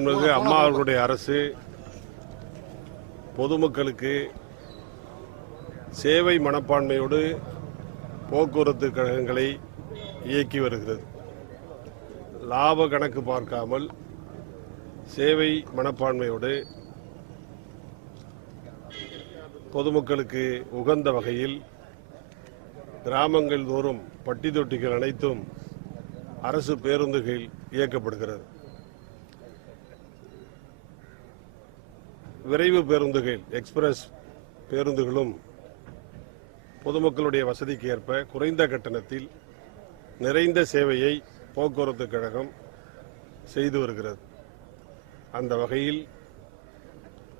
மாண்புமிகு அம்மா அவர்களுடைய அரசு பொதுமக்களுக்கு சேவை மனப்பான்மையோடு போக்குவரத்து கழகங்களை இயக்கி வருகிறது. லாப கணக்கு பார்க்காமல் சேவை மனப்பான்மையோடு பொதுமக்களுக்கு உகந்த வகையில் கிராமங்கள் தோறும் பட்டி தொட்டிகள் அனைத்தும் அரசு பேருந்துகள் இயக்கப்படுகிறது. விரைவு பேருந்துகள் எக்ஸ்பிரஸ் பேருந்துகளும் பொதுமக்களுடைய வசதிக்கு ஏற்ப குறைந்த கட்டணத்தில் நிறைந்த சேவையை போக்குவரத்து கழகம் செய்து வருகிறது. அந்த வகையில்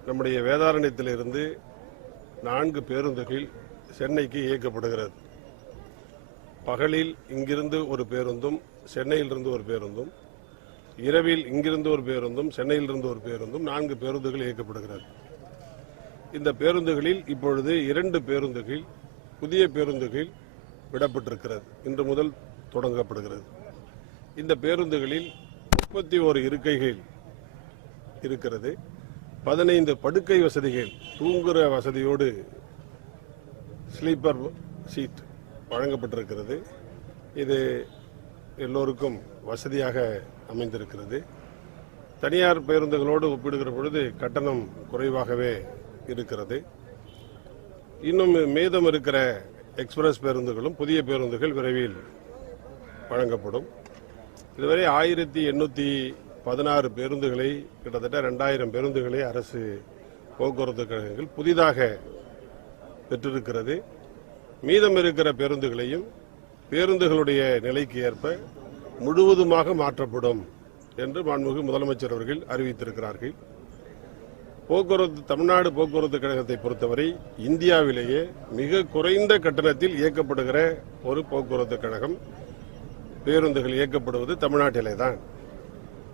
நம்முடைய வேதாரண்யத்திலிருந்து நான்கு பேருந்துகள் சென்னைக்கு இயக்கப்படுகிறது. பகலில் இங்கிருந்து ஒரு பேருந்தும் சென்னையிலிருந்து ஒரு பேருந்தும் இரவில் இங்கிருந்து ஒரு பேருந்தும் சென்னையிலிருந்து ஒரு பேருந்தும் நான்கு பேருந்துகள் இயக்கப்படுகிறது. இந்த பேருந்துகளில் இப்பொழுது இரண்டு பேருந்துகள் புதிய பேருந்துகள் விடப்பட்டிருக்கிறது. இன்று முதல் தொடங்கப்படுகிறது. இந்த பேருந்துகளில் முப்பத்தி ஓரு இருக்கைகள் இருக்கிறது. பதினைந்து படுக்கை வசதிகள் தூங்குற வசதியோடு ஸ்லீப்பர் சீட் வழங்கப்பட்டிருக்கிறது. இது எல்லோருக்கும் வசதியாக அமைந்திருக்கிறது. தனியார் பேருந்துகளோடு ஒப்பிடுகிற பொழுது கட்டணம் குறைவாகவே இருக்கிறது. இன்னும் மீதம் இருக்கிற எக்ஸ்பிரஸ் பேருந்துகளும் புதிய பேருந்துகள் விரைவில் வழங்கப்படும். இதுவரை ஆயிரத்தி எண்ணூற்றி பதினாறு பேருந்துகளை கிட்டத்தட்ட ரெண்டாயிரம் பேருந்துகளை அரசு போக்குவரத்து கழகங்கள் புதிதாக பெற்றிருக்கிறது. மீதம் இருக்கிற பேருந்துகளையும் பேருந்துகளுடைய நிலைக்கு ஏற்ப முழுவதுமாக மாற்றப்படும் என்று மாண்புமிகு முதலமைச்சர் அவர்கள் அறிவித்திருக்கிறார்கள். போக்குவரத்து தமிழ்நாடு போக்குவரத்து கழகத்தை பொறுத்தவரை இந்தியாவிலேயே மிக குறைந்த கட்டணத்தில் இயக்கப்படுகிற ஒரு போக்குவரத்து கழகம் பேருந்துகள் இயக்கப்படுவது தமிழ்நாட்டிலே தான்.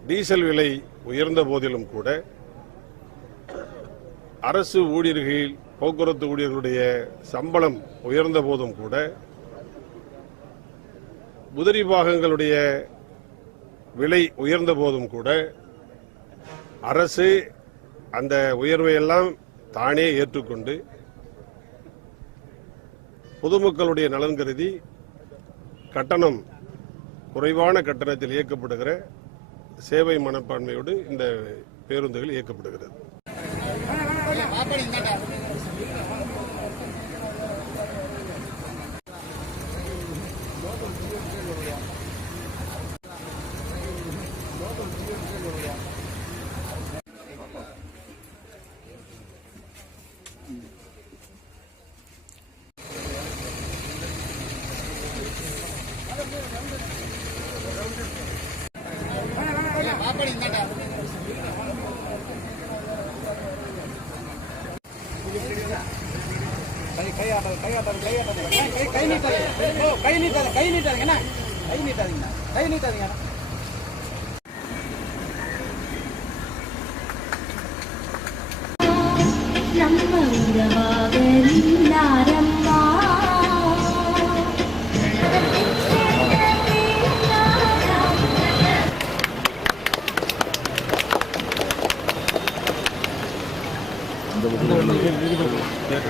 டீசல் விலை உயர்ந்த போதிலும் கூட அரசு ஊழியர்கள் போக்குவரத்து ஊழியர்களுடைய சம்பளம் உயர்ந்த போதும் கூட உதிரி பாகங்களுடைய விலை உயர்ந்த போதும் கூட அரசு அந்த உயர்வையெல்லாம் தானே ஏற்றுக்கொண்டு பொதுமக்களுடைய நலன் கருதி கட்டணம் குறைவான கட்டணத்தில் இயக்கப்படுகிற சேவை மனப்பான்மையோடு இந்த பேருந்துகள் இயக்கப்படுகிறது. கை கை கை நீட்டாதீங்க கை நீட்டாதீங்க கை நீட்டாதீங்க கை நீட்டாதீங்க Obrigado.